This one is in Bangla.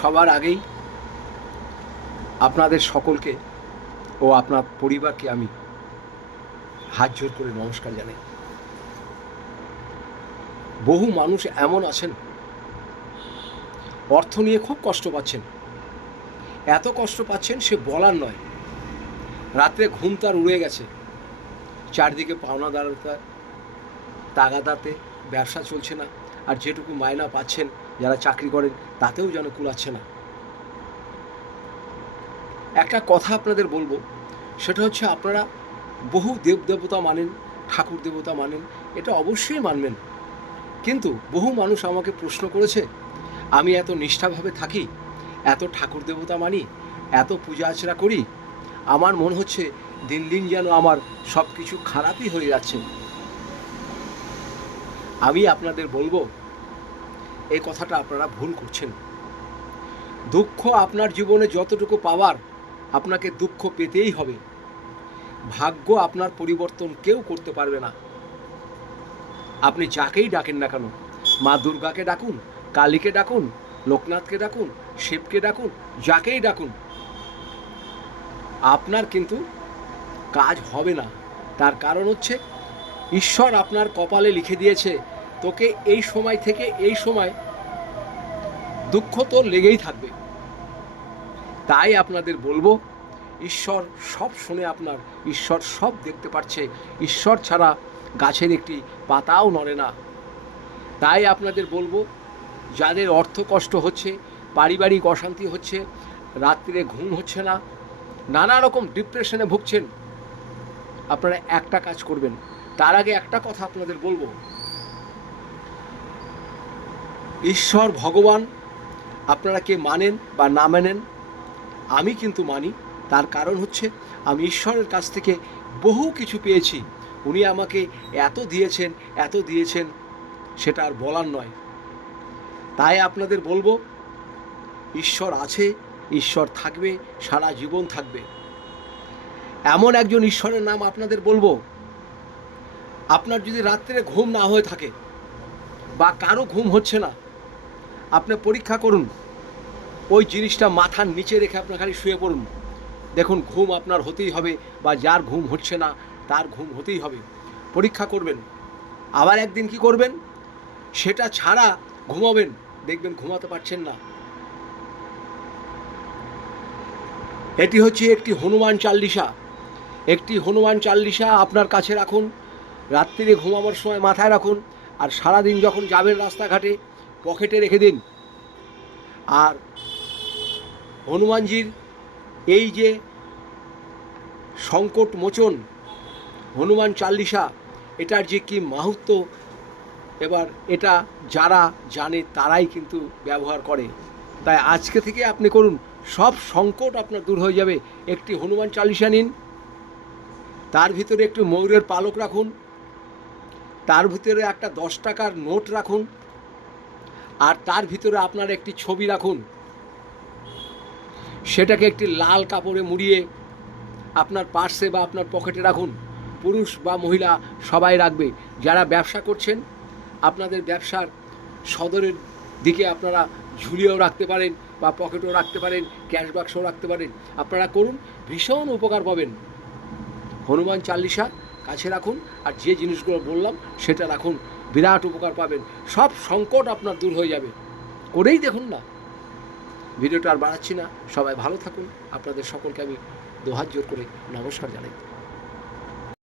সবার আগেই আপনাদের সকলকে ও আপনার পরিবারকে আমি হাত জোর করে নমস্কার জানাই। বহু মানুষ এমন আছেন, অর্থ নিয়ে খুব কষ্ট পাচ্ছেন। এত কষ্ট পাচ্ছেন সে বলার নয়। রাত্রে ঘুম তার উড়ে গেছে। চারদিকে পাওনা দাঁড়াতে তাগাদাতে ব্যবসা চলছে না, আর যেটুকু মায়না পাচ্ছেন যারা চাকরি করেন, তাতেও যেন কুলাচ্ছে না। একটা কথা আপনাদের বলব, সেটা হচ্ছে আপনারা বহু দেব দেবতা মানেন, ঠাকুর দেবতা মানেন, এটা অবশ্যই মানবেন। কিন্তু বহু মানুষ আমাকে প্রশ্ন করেছে, আমি এত নিষ্ঠাভাবে থাকি, এত ঠাকুর দেবতা মানি, এত পূজা আচরা করি, আমার মনে হচ্ছে দিন দিন যেন আমার সব কিছু খারাপই হয়ে যাচ্ছে। আমি আপনাদের বলব এই কথাটা আপনারা ভুল করছেন। দুঃখ আপনার জীবনে যতটুকু পাওয়ার, আপনাকে দুঃখ পেতেই হবে। ভাগ্য আপনার পরিবর্তন কেউ করতে পারবে না। আপনি যাকেই ডাকেন না কেন, মা দুর্গাকে ডাকুন, কালীকে ডাকুন, লোকনাথকে ডাকুন, শিবকে ডাকুন, যাকেই ডাকুন, আপনার কিন্তু কাজ হবে না। তার কারণ হচ্ছে, ঈশ্বর আপনার কপালে লিখে দিয়েছে তোকে এই সময় থেকে এই সময় দুঃখ তো লেগেই থাকবে। তাই আপনাদের বলব, ঈশ্বর সব শুনে আপনার, ঈশ্বর সব দেখতে পাচ্ছে ঈশ্বর ছাড়া গাছের একটি পাতাও নড়ে না। তাই আপনাদের বলব, যাদের অর্থ কষ্ট হচ্ছে, পারিবারিক অশান্তি হচ্ছে রাত্রিরে ঘুম হচ্ছে না, নানা রকম ডিপ্রেশনে ভুগছেন, আপনারা একটা কাজ করবেন। তার আগে একটা কথা আপনাদের বলব ঈশ্বর ভগবান, আপনারা কে মানেন বা না মানেন, আমি কিন্তু মানি। তার কারণ হচ্ছে, আমি ঈশ্বরের কাছ থেকে বহু কিছু পেয়েছি। উনি আমাকে এত দিয়েছেন এত দিয়েছেন, সেটা আর বলার নয়। তাই আপনাদের বলব, ঈশ্বর আছে, ঈশ্বর থাকবে, সারা জীবন থাকবে। এমন একজন ঈশ্বরের নাম আপনাদের বলব, আপনার যদি রাত্রে ঘুম না হয়ে থাকে বা কারও ঘুম হচ্ছে না আপনি পরীক্ষা করুন। ওই জিনিসটা মাথার নিচে রেখে আপনার খালি শুয়ে পড়ুন। দেখুন, ঘুম আপনার হতেই হবে বা যার ঘুম হচ্ছে না, তার ঘুম হতেই হবে। পরীক্ষা করবেন। আবার একদিন কি করবেন? সেটা ছাড়া ঘুমাবেন। দেখবেন ঘুমাতে পারছেন না। এটি হচ্ছে একটি হনুমান চাল্লিশা। একটি হনুমান চাল্লিশা আপনার কাছে রাখুন। রাত্রিরে ঘুমাবার সময় মাথায় রাখুন। আর সারাদিন যখন যাবেন রাস্তাঘাটে পকেটে রেখে দিন। আর হনুমানজির এই যে সংকট মোচন, হনুমান চাল্লিশা, এটার যে কি মাহাত্ম এবার এটা যারা জানে তারাই কিন্তু ব্যবহার করে। তাই আজকে থেকে আপনি করুন, সব সংকট আপনার দূর হয়ে যাবে। একটি হনুমান চালিশা নিন, তার ভিতরে একটু ময়ূরের পালক রাখুন, তার ভিতরে একটা দশ টাকার নোট রাখুন আর তার ভিতরে আপনার একটি ছবি রাখুন। সেটাকে একটি লাল কাপড়ে মুড়িয়ে আপনার পার্সে বা আপনার পকেটে রাখুন। পুরুষ বা মহিলা সবাই রাখবে। যারা ব্যবসা করছেন, আপনাদের ব্যবসার সদরের দিকে আপনারা ঝুলিয়েও রাখতে পারেন বা পকেটও রাখতে পারেন, ক্যাশ বাক্সও রাখতে পারেন। আপনারা করুন, ভীষণ উপকার পাবেন। হনুমান চাল্লিশা কাছে রাখুন, আর যে জিনিসগুলো বললাম, সেটা রাখুন। বিরাট উপকার পাবেন। সব সংকট আপনার দূর হয়ে যাবে। করেই দেখুন না। ভিডিওটা আর বাড়াচ্ছি না। সবাই ভালো থাকুন। আপনাদের সকলকে আমি দোহাত জোর করে নমস্কার জানাই।